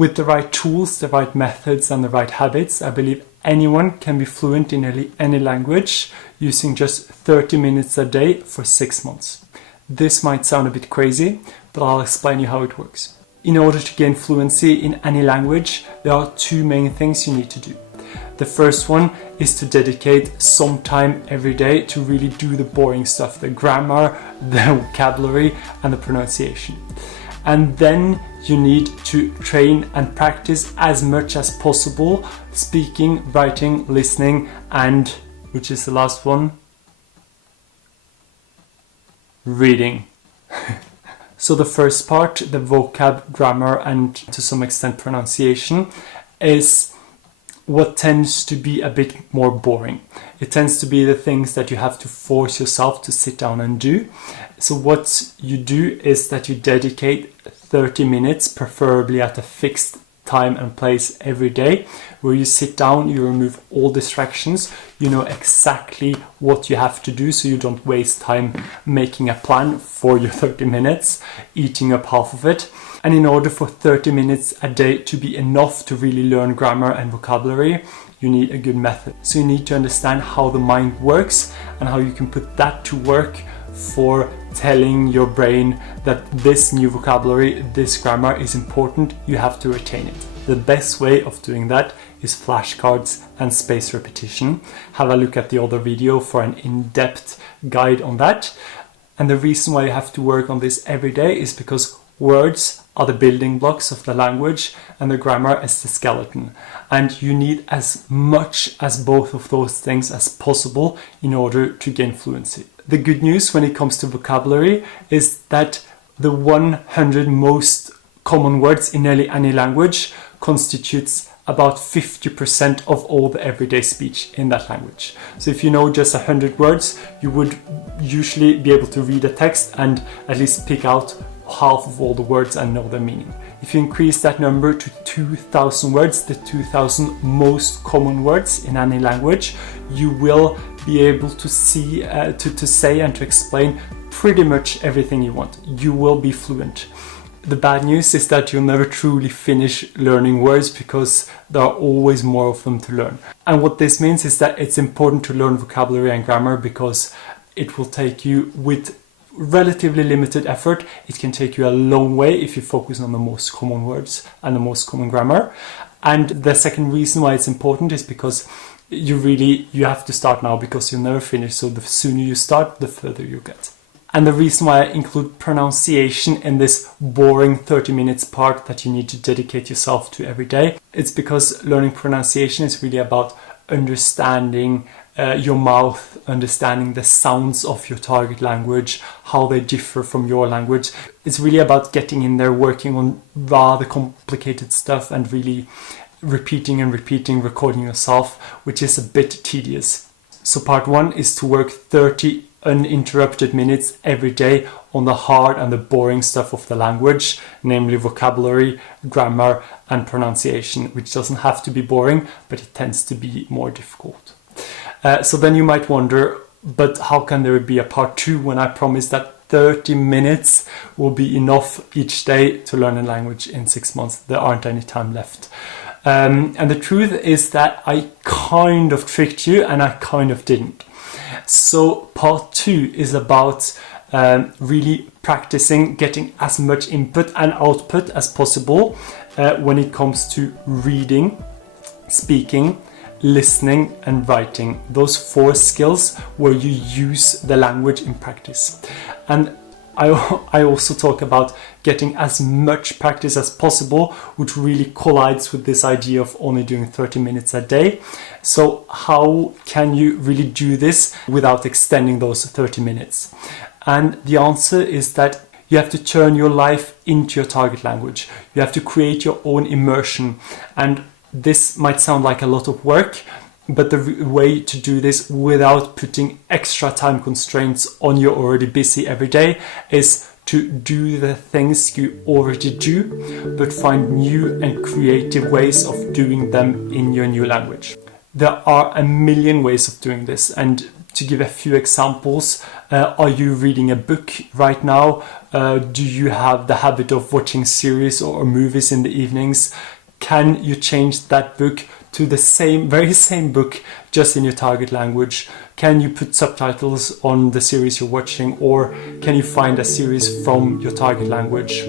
With the right tools, the right methods, and the right habits, I believe anyone can be fluent in nearly any language using just 30 minutes a day for 6 months. This might sound a bit crazy, but I'll explain you how it works. In order to gain fluency in any language, there are two main things you need to do. The first one is to dedicate some time every day to really do the boring stuff, the grammar, the vocabulary, and the pronunciation. And then you need to train and practice as much as possible speaking, writing, listening, and, which is the last one, reading. So the first part, the vocab, grammar, and to some extent pronunciation, is what tends to be a bit more boring. It tends to be the things that you have to force yourself to sit down and do. So what you do is that you dedicate 30 minutes, preferably at a fixed time and place every day, where you sit down, you remove all distractions, you know exactly what you have to do so you don't waste time making a plan for your 30 minutes, eating up half of it. And in order for 30 minutes a day to be enough to really learn grammar and vocabulary, you need a good method. So you need to understand how the mind works and how you can put that to work for telling your brain that this new vocabulary, this grammar is important, you have to retain it. The best way of doing that is flashcards and spaced repetition. Have a look at the other video for an in-depth guide on that. And the reason why you have to work on this every day is because words are the building blocks of the language and the grammar is the skeleton. And you need as much as both of those things as possible in order to gain fluency. The good news when it comes to vocabulary is that the 100 most common words in nearly any language constitutes about 50% of all the everyday speech in that language. So if you know just 100 words, you would usually be able to read a text and at least pick out half of all the words and know their meaning. If you increase that number to 2,000 words, the 2,000 most common words in any language, you will be able to see, to say and to explain pretty much everything you want. You will be fluent. The bad news is that you'll never truly finish learning words because there are always more of them to learn. And what this means is that it's important to learn vocabulary and grammar because it will take you, with relatively limited effort, it can take you a long way if you focus on the most common words and the most common grammar. And the second reason why it's important is because you have to start now because you'll never finish. So the sooner you start, the further you get. And the reason why I include pronunciation in this boring 30 minutes part that you need to dedicate yourself to every day, it's because learning pronunciation is really about understanding your mouth, understanding the sounds of your target language, how they differ from your language. It's really about getting in there, working on rather complicated stuff and really repeating and repeating, recording yourself, which is a bit tedious. So part one is to work 30 uninterrupted minutes every day on the hard and the boring stuff of the language, namely vocabulary, grammar, and pronunciation, which doesn't have to be boring, but it tends to be more difficult. So then you might wonder, but how can there be a part two when I promise that 30 minutes will be enough each day to learn a language in 6 months? There aren't any time left. And the truth is that I kind of tricked you and I kind of didn't. So part two is about really practicing, getting as much input and output as possible when it comes to reading, speaking, listening and writing. Those 4 skills where you use the language in practice. And I also talk about getting as much practice as possible, which really collides with this idea of only doing 30 minutes a day. So how can you really do this without extending those 30 minutes? And the answer is that you have to turn your life into your target language. You have to create your own immersion. And this might sound like a lot of work, but the way to do this without putting extra time constraints on your already busy every day is to do the things you already do, but find new and creative ways of doing them in your new language. There are a million ways of doing this, and to give a few examples, Are you reading a book right now? Do you have the habit of watching series or movies in the evenings? Can you change that book to the very same book, just in your target language? Can you put subtitles on the series you're watching, or can you find a series from your target language?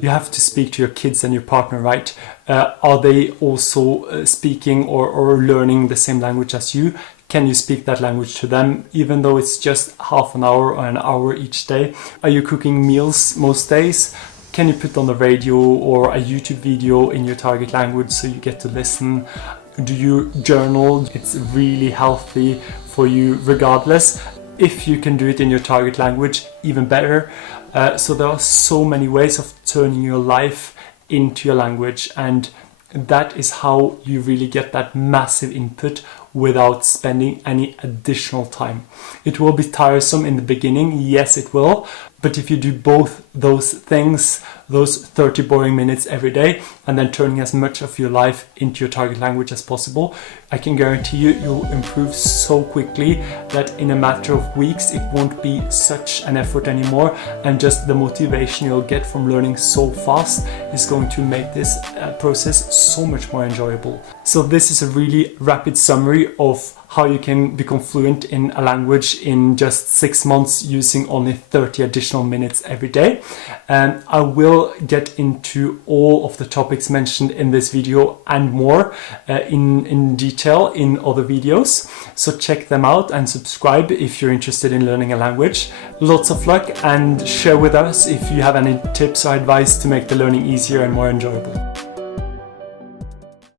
You have to speak to your kids and your partner, right? Are they also speaking or learning the same language as you? Can you speak that language to them, even though it's just half an hour or an hour each day? Are you cooking meals most days? Can you put on the radio or a YouTube video in your target language so you get to listen? Do you journal? It's really healthy for you regardless. If you can do it in your target language, even better. So there are so many ways of turning your life into your language, and that is how you really get that massive input without spending any additional time. It will be tiresome in the beginning, yes it will, but if you do both those things, those 30 boring minutes every day, and then turning as much of your life into your target language as possible, I can guarantee you'll improve so quickly that in a matter of weeks it won't be such an effort anymore, and just the motivation you'll get from learning so fast is going to make this process so much more enjoyable. So this is a really rapid summary of how you can become fluent in a language in just 6 months using only 30 additional minutes every day. And I will get into all of the topics mentioned in this video and more in detail in other videos. So check them out and subscribe if you're interested in learning a language. Lots of luck, and share with us if you have any tips or advice to make the learning easier and more enjoyable.